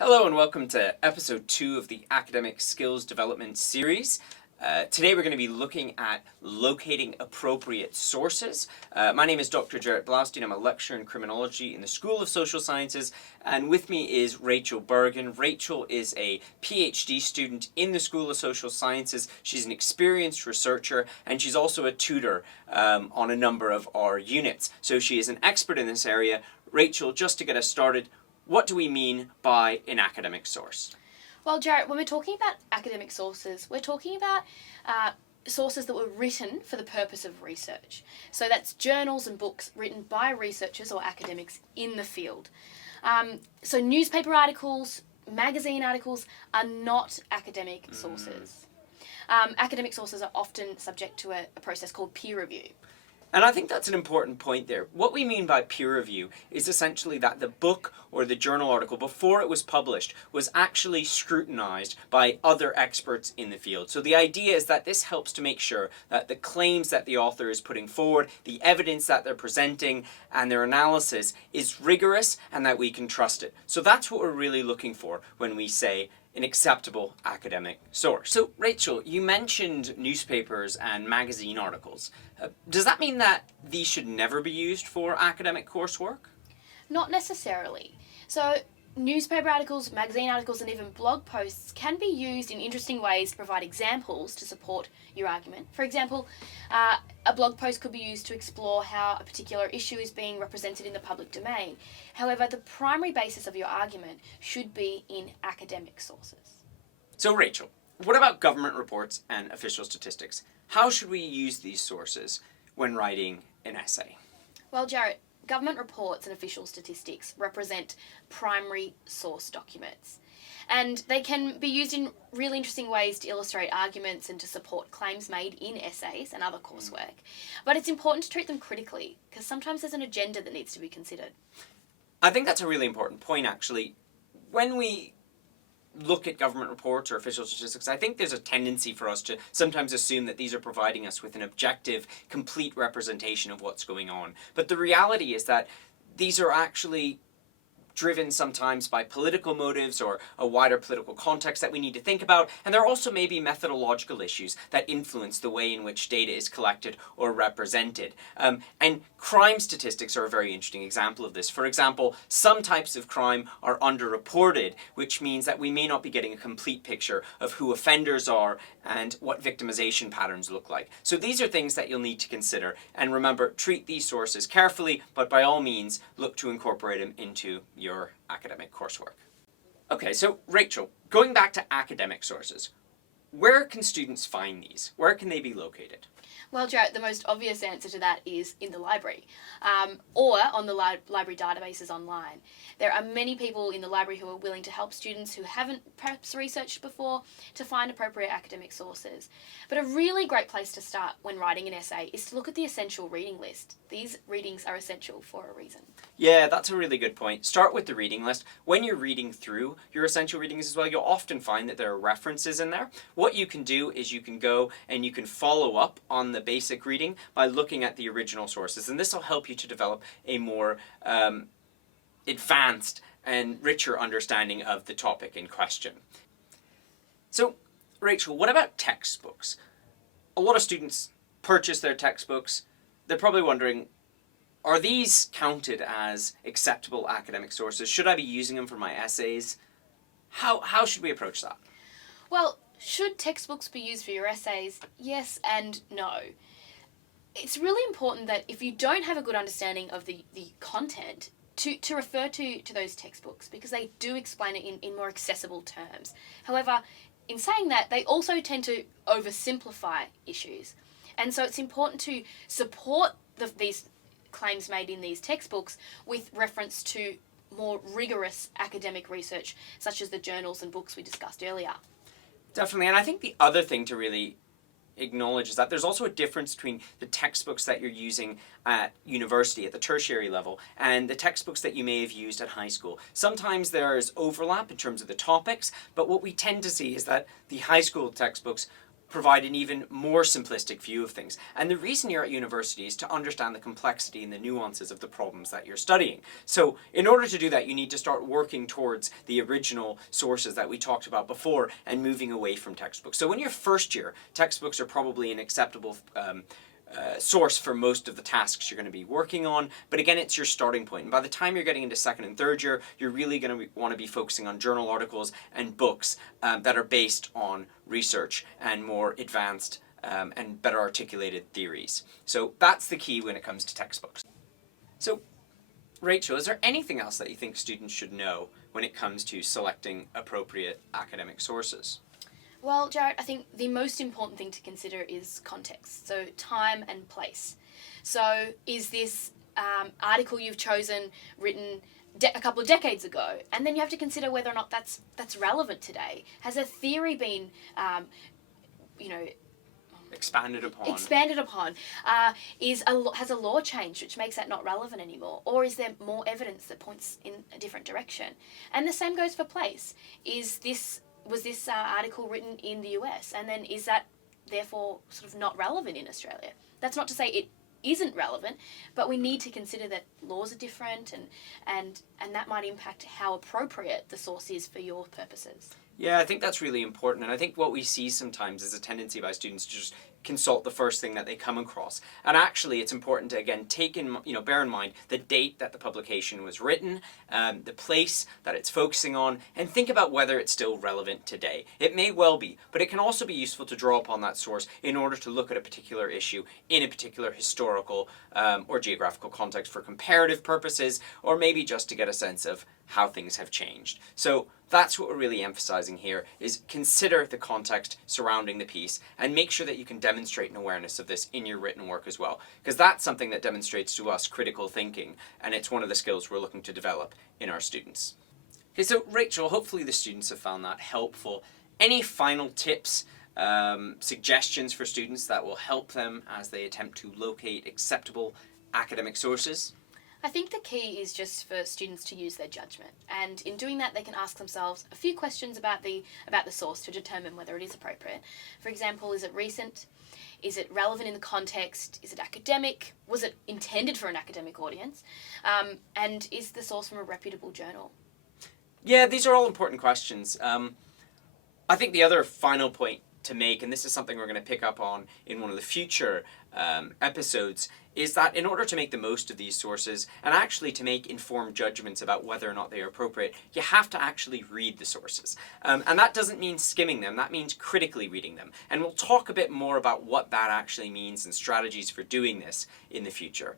Hello and welcome to episode 2 of the Academic Skills Development series. Today we're going to be looking at locating appropriate sources. My name is Dr. Jarrett Blaustein. I'm a lecturer in criminology in the School of Social Sciences, and with me is Rachel Bergen. Rachel is a PhD student in the School of Social Sciences. She's an experienced researcher, and she's also a tutor on a number of our units. So she is an expert in this area. Rachel, just to get us started, what do we mean by an academic source? Well, Jarrett, when we're talking about academic sources, we're talking about sources that were written for the purpose of research. So that's journals and books written by researchers or academics in the field. So newspaper articles, magazine articles are not academic sources. Academic sources are often subject to a process called peer review. And I think that's an important point there. What we mean by peer review is essentially that the book or the journal article, before it was published, was actually scrutinized by other experts in the field. So the idea is that this helps to make sure that the claims that the author is putting forward, the evidence that they're presenting, and their analysis is rigorous and that we can trust it. So that's what we're really looking for when we say an acceptable academic source. So, Rachel, you mentioned newspapers and magazine articles. Does that mean that these should never be used for academic coursework? Not necessarily. So newspaper articles, magazine articles, and even blog posts can be used in interesting ways to provide examples to support your argument. For example, a blog post could be used to explore how a particular issue is being represented in the public domain. However, the primary basis of your argument should be in academic sources. So, Rachel, what about government reports and official statistics? How should we use these sources when writing an essay? Well, Jarrett, government reports and official statistics represent primary source documents, and they can be used in really interesting ways to illustrate arguments and to support claims made in essays and other coursework. But it's important to treat them critically, because sometimes there's an agenda that needs to be considered. I think that's a really important point, actually. When we look at government reports or official statistics, I think there's a tendency for us to sometimes assume that these are providing us with an objective, complete representation of what's going on. But the reality is that these are actually driven sometimes by political motives or a wider political context that we need to think about, and there also may be methodological issues that influence the way in which data is collected or represented. And crime statistics are a very interesting example of this. For example, some types of crime are underreported, which means that we may not be getting a complete picture of who offenders are and what victimization patterns look like. So these are things that you'll need to consider, and remember, treat these sources carefully, but by all means, look to incorporate them into your academic coursework. Okay, so Rachel, going back to academic sources, where can students find these? Where can they be located? Well, Jarrett, the most obvious answer to that is in the library, or on the library databases online. There are many people in the library who are willing to help students who haven't perhaps researched before to find appropriate academic sources. But a really great place to start when writing an essay is to look at the essential reading list. These readings are essential for a reason. Yeah, that's a really good point. Start with the reading list. When you're reading through your essential readings as well, you'll often find that there are references in there. What you can do is you can go and you can follow up on the basic reading by looking at the original sources, and this will help you to develop a more advanced and richer understanding of the topic in question. So, Rachel, what about textbooks? A lot of students purchase their textbooks. They're probably wondering, are these counted as acceptable academic sources? Should I be using them for my essays? How should we approach that? Well, should textbooks be used for your essays? Yes and no. It's really important that if you don't have a good understanding of the content, to refer to those textbooks, because they do explain it in more accessible terms. However, in saying that, they also tend to oversimplify issues. And so it's important to support these claims made in these textbooks with reference to more rigorous academic research, such as the journals and books we discussed earlier. Definitely, and I think the other thing to really acknowledge is that there's also a difference between the textbooks that you're using at university, at the tertiary level, and the textbooks that you may have used at high school. Sometimes there is overlap in terms of the topics, but what we tend to see is that the high school textbooks provide an even more simplistic view of things. And the reason you're at university is to understand the complexity and the nuances of the problems that you're studying. So in order to do that, you need to start working towards the original sources that we talked about before and moving away from textbooks. So in your first year, textbooks are probably an acceptable source for most of the tasks you're going to be working on, but again, it's your starting point. And by the time you're getting into second and third year, you're really going to want to be focusing on journal articles and books that are based on research and more advanced and better articulated theories. So that's the key when it comes to textbooks. So Rachel, is there anything else that you think students should know when it comes to selecting appropriate academic sources? Well, Jared, I think the most important thing to consider is context, so time and place. So is this article you've chosen written a couple of decades ago? And then you have to consider whether or not that's relevant today. Has a theory been, Expanded upon. Has a law changed which makes that not relevant anymore? Or is there more evidence that points in a different direction? And the same goes for place. Was this article written in the US, and then is that therefore sort of not relevant in Australia? That's not to say it isn't relevant, but we need to consider that laws are different, and that might impact how appropriate the source is for your purposes. Yeah, I think that's really important, and I think what we see sometimes is a tendency by students to just consult the first thing that they come across. And actually, it's important to, again, bear in mind the date that the publication was written, the place that it's focusing on, and think about whether it's still relevant today. It may well be, but it can also be useful to draw upon that source in order to look at a particular issue in a particular historical or geographical context for comparative purposes, or maybe just to get a sense of how things have changed. So that's what we're really emphasizing here, is consider the context surrounding the piece and make sure that you can demonstrate an awareness of this in your written work as well, because that's something that demonstrates to us critical thinking, and it's one of the skills we're looking to develop in our students. Okay, so Rachel, hopefully the students have found that helpful. Any final tips, suggestions for students that will help them as they attempt to locate acceptable academic sources? I think the key is just for students to use their judgment, and in doing that they can ask themselves a few questions about the source to determine whether it is appropriate. For example, is it recent? Is it relevant in the context? Is it academic? Was it intended for an academic audience? And is the source from a reputable journal? Yeah, these are all important questions. I think the other final point to make, and this is something we're going to pick up on in one of the future episodes, is that in order to make the most of these sources and actually to make informed judgments about whether or not they are appropriate, you have to actually read the sources. And that doesn't mean skimming them, that means critically reading them. And we'll talk a bit more about what that actually means and strategies for doing this in the future.